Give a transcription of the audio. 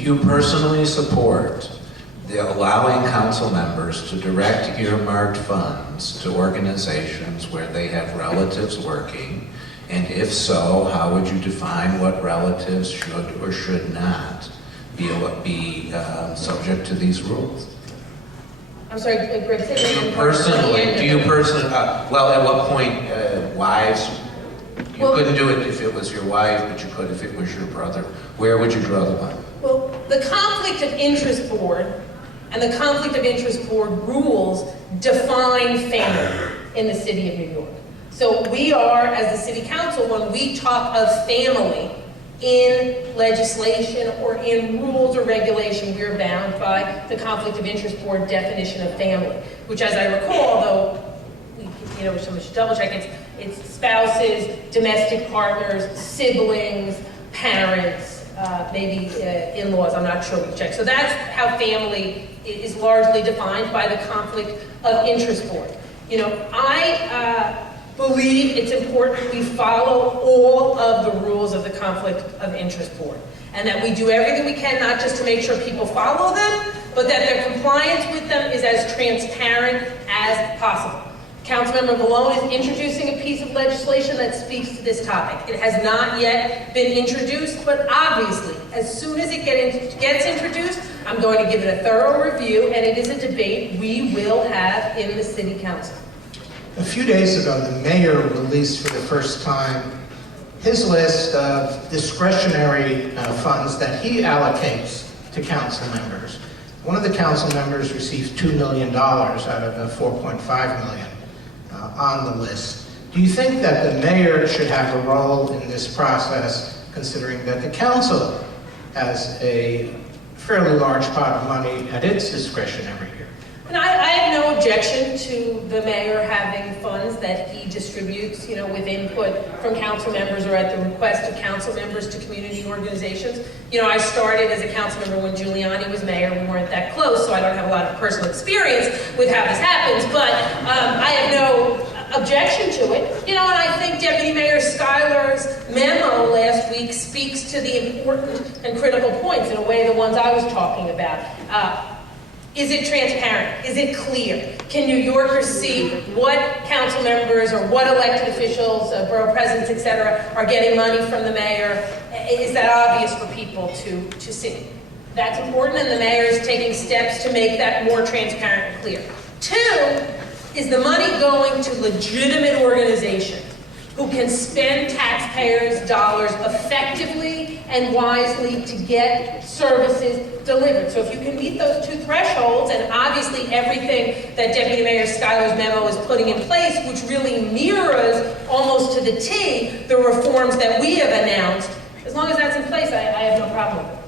Do you personally support allowing council members to direct earmarked funds to organizations where they have relatives working? And if so, how would you define what relatives should or should not be subject to these rules? I'm sorry, Greg, Do you personally, well, at what point, wives, you couldn't do it if it was your wife, but you could if it was your brother. Where would you draw the line? Well, the Conflict of Interest Board and the Conflict of Interest Board rules define family in the city of New York. So we are, as the city council, when we talk of family in legislation or in rules or regulation, we're bound by the Conflict of Interest Board definition of family, which, as I recall, though, someone should double check, it's spouses, domestic partners, siblings, parents, maybe in-laws, I'm not sure, we check. So that's how family is largely defined by the Conflict of Interest Board. I believe it's important we follow all of the rules of the Conflict of Interest Board, and that we do everything we can, not just to make sure people follow them, but that their compliance with them is as transparent as possible. Councilmember Malone is introducing a piece of legislation that speaks to this topic. It has not yet been introduced, but obviously, as soon as it gets introduced, I'm going to give it a thorough review, and it is a debate we will have in the City Council. A few days ago, the mayor released for the first time his list of discretionary funds that he allocates to council members. One of the council members received $2 million out of the $4.5 million on the list. Do you think that the mayor should have a role in this process, considering that the council has a fairly large pot of money at its discretion every year? And I have no objection to the mayor having funds that he distributes, with input from council members or at the request of council members to community organizations. I started as a council member when Giuliani was mayor. We weren't that close, so I don't have a lot of personal experience with how this happens, but I have no objection to it. And I think Deputy Mayor Schuyler's memo last week speaks to the important and critical points in a way the ones I was talking about. Is it transparent? Is it clear? Can New Yorkers see what council members or what elected officials, borough presidents, etc., are getting money from the mayor? Is that obvious for people to see? That's important, and the mayor is taking steps to make that more transparent and clear. 2, is the money going to legitimate organizations who can spend taxpayers' dollars effectively and wisely to get services delivered? So if you can meet those 2 thresholds, and obviously everything that Deputy Mayor Schuyler's memo is putting in place, which really mirrors almost to the T the reforms that we have announced, as long as that's in place, I have no problem with it.